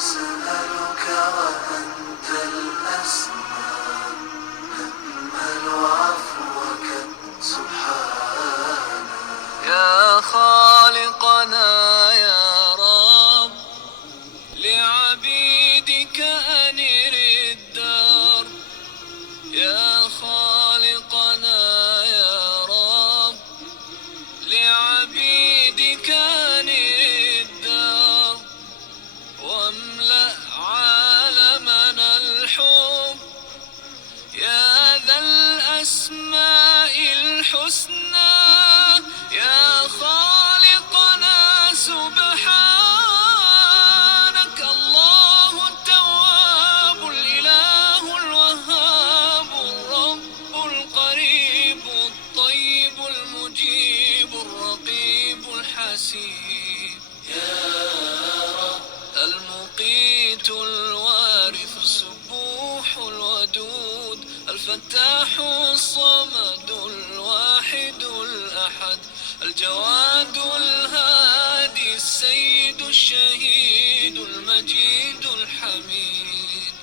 نسألك وأنت الأسمى نأمل عفوك سبحانه. يا خالقنا يا رب لعبيدك أنر الدار. يا خالقنا يا رب لعبيدك أنر الدار واملأ عالمنا الحب يا ذا الأسماء الحسنى. يا خالقنا سبحانك الله التواب الإله الوهاب الرب القريب الطيب المجيب الرقيب الحسيب. يا رب المقيت الوارث السبوح الودود الفتاح الصمد الواحد الأحد الجواد الهادي السيد الشهيد المجيد الحميد.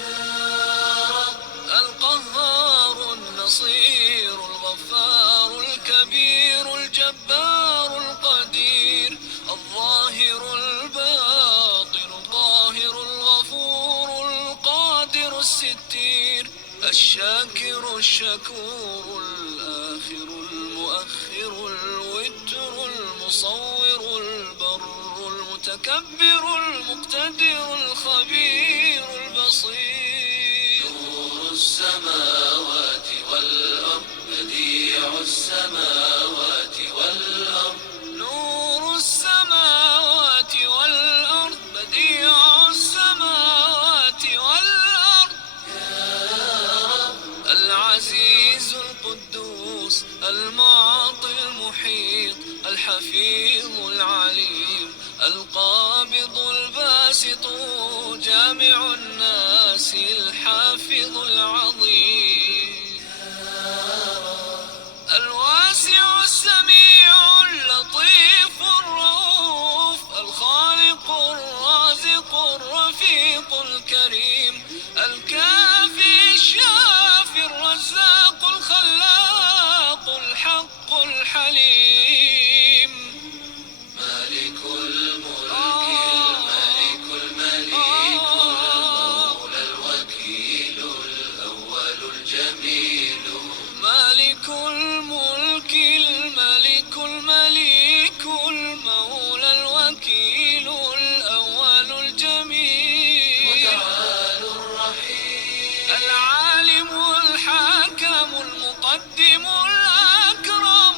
يا رب القهار النصير الغفار الكبير الجبار القدير الظاهر الباطن الطاهر الغفور القادر الستير الشاكر الشكور الآخر المؤخر الوتر المصور البر المتكبر المقتدر الخبير البصير. نور السماوات والأرض بديع السماوات والأرض. نور السماوات والأرض بديع السماوات والأرض. العزيز القدوس المعطي المحيط الحفيظ العليم القابض الباسط جامع الناس الحافظ العظيم. الواسع السميع اللطيف الرؤوف الخالق الرازق الرفيق الكريم الكافي الشافي الرزاق الخلاق الحق الحليم. مالك الملك الملك المليك المولى الوكيل الأول الجميل. مالك الملك الملك المليك المولى الوكيل الأول الجميل. متعال الرحيم العالم الحاكم المقدم الأكرم.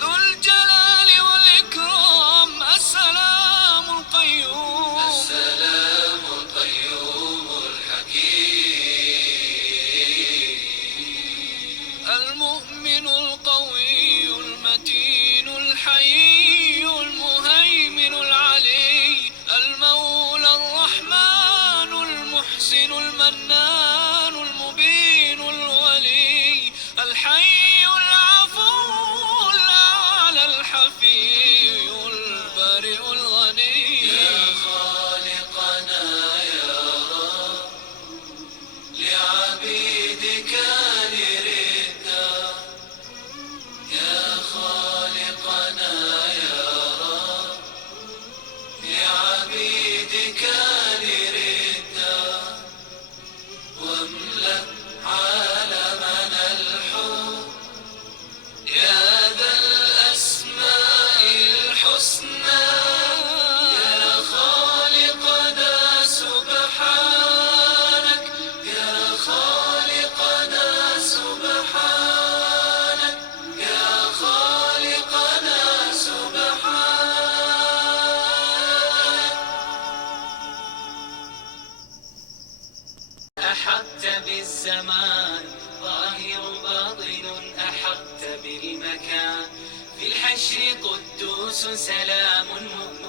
ذو الجلال والإكرام السلام القيوم السلام القيوم الحكيم. المؤمن القوي المتين الحيي المهيمن العلي المولى الرحمن المحسن المنان المبين الولي الحي العفو الأعلى الحفي البارئ الغني. يا خالقنا يا رب لعبيدك أنر الدار. يا خالقنا يا رب لعبيدك أنر الدار واملأ عالمنا الحب يا ذا الأسماء الحسنى. يا خالقنا سبحانك يا خالقنا سبحانك يا خالقنا سبحانك. أحطت بالزمان ظاهر باطن أحطت بالمكان في الحشر قدوس سلام مؤمن